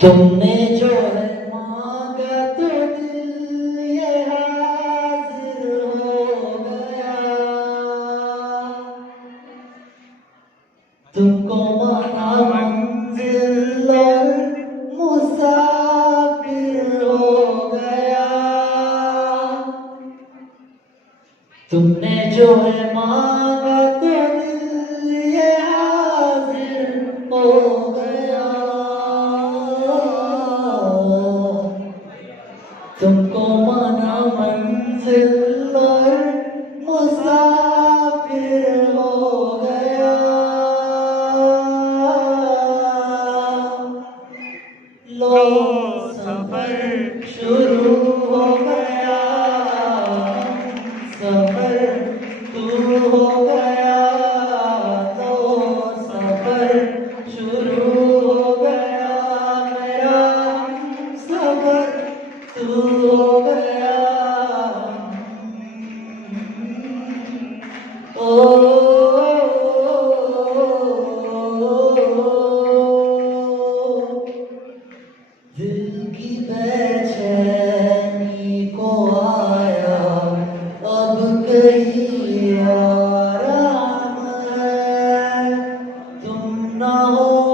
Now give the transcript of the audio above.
तुमने जो है मांगा तो दिल ये हाजिर हो गया। तुमको माना मंजिल और मुसाफिर हो गया। तुमने जो है मांगा तो दिल ये हाजिर हो गया। तुमको माना मंजिल और मुसाफिर हो गया। लो सफर शुरू हो गया। सफर तू हो गया। लो सफर शुरू हो गया। मेरा सफर तू हो गया। दिल की बेचैनी को आया अब कहीं आराम है। तुम ना हो